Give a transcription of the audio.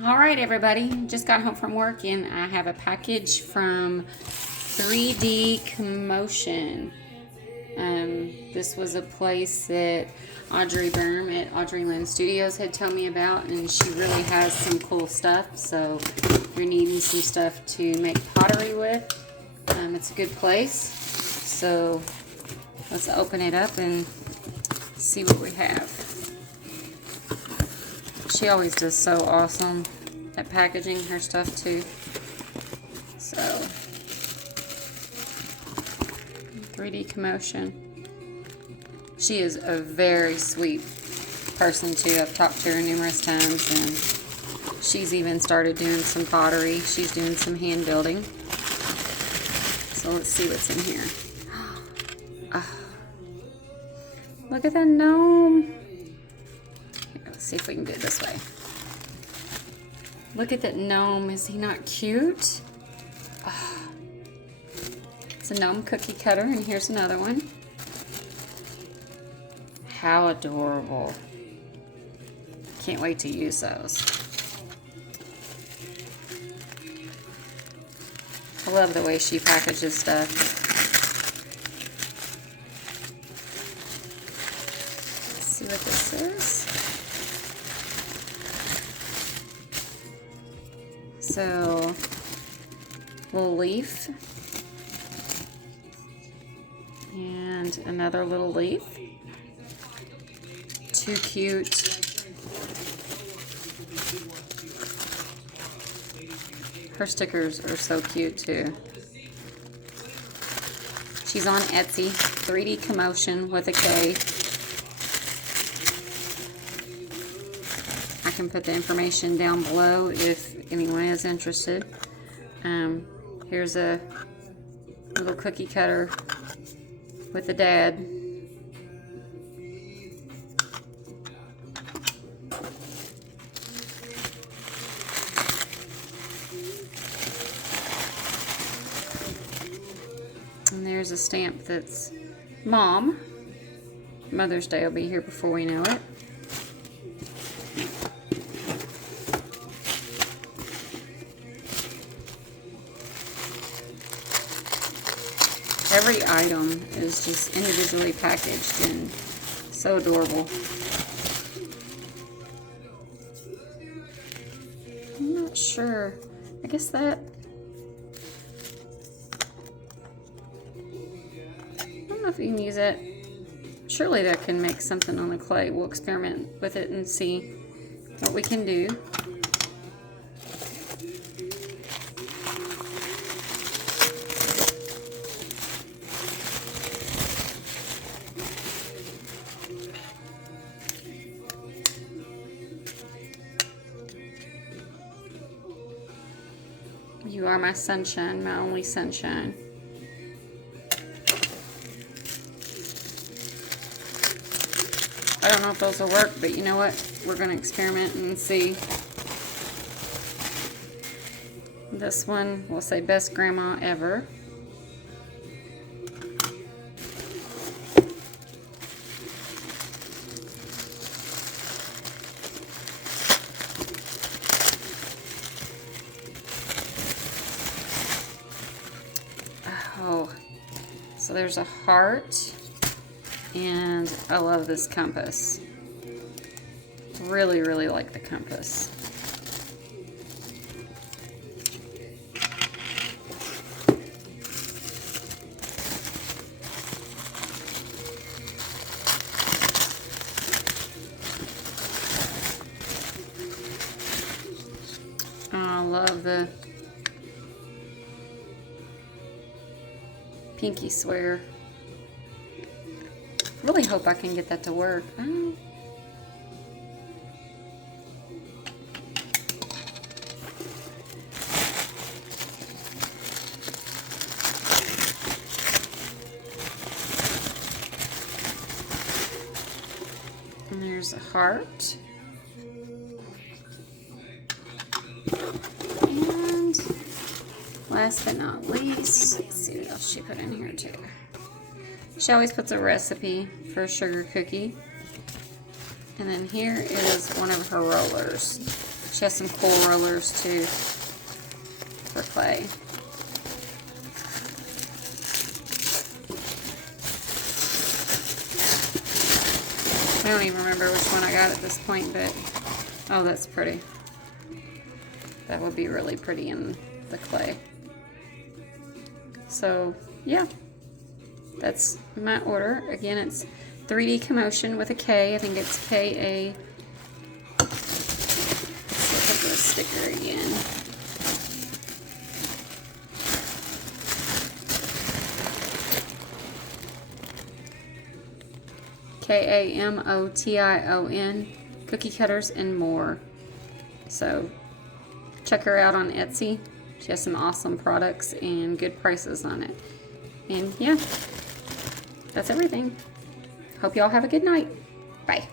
All right, everybody, just got home from work and I have a package from 3dkamotion. This was a place that Audrey Burm at Audrey Lynn Studios had told me about, and she really has some cool stuff. So if you're needing some stuff to make pottery with, it's a good place. So let's open it up and see what we have. She always does so awesome at packaging her stuff too. So 3dkamotion. She is a very sweet person too. I've talked to her numerous times, and she's even started doing some pottery. She's doing some hand building. So let's see what's in here. Look at that gnome. Here, let's see if we can do it this way. Look at that gnome. Is he not cute? It's a gnome cookie cutter, and here's another one. How adorable. Can't wait to use those. I love the way she packages stuff. Let's see what this is. So, little leaf. And another little leaf. Too cute. Her stickers are so cute too. She's on Etsy, 3dkamotion with a K. I can put the information down below if anyone is interested. Here's a little cookie cutter with the dad. And there's a stamp that's Mom. Mother's Day will be here before we know it. Every item is just individually packaged and so adorable. I'm not sure. I guess that... I don't know if you can use it. Surely that can make something on the clay. We'll experiment with it and see what we can do. You are my sunshine, my only sunshine. I don't know if those will work, but you know what? We're going to experiment and see. This one will say best grandma ever. Oh, so there's a heart, and I love this compass. Really, really like the compass. I love the pinky swear. Really hope I can get that to work. Oh. And there's a heart. And last but not least, let's see what else she put in here too. She always puts a recipe for a sugar cookie. And then here is one of her rollers. She has some cool rollers too for clay. I don't even remember which one I got at this point, but oh, that's pretty. That would be really pretty in the clay. So yeah, that's my order. Again, it's 3dkamotion with a K. I think it's K-A. Let's look at the sticker again. K-A-M-O-T-I-O-N, cookie cutters and more. So check her out on Etsy. She has some awesome products and good prices on it. And yeah, that's everything. Hope y'all have a good night. Bye.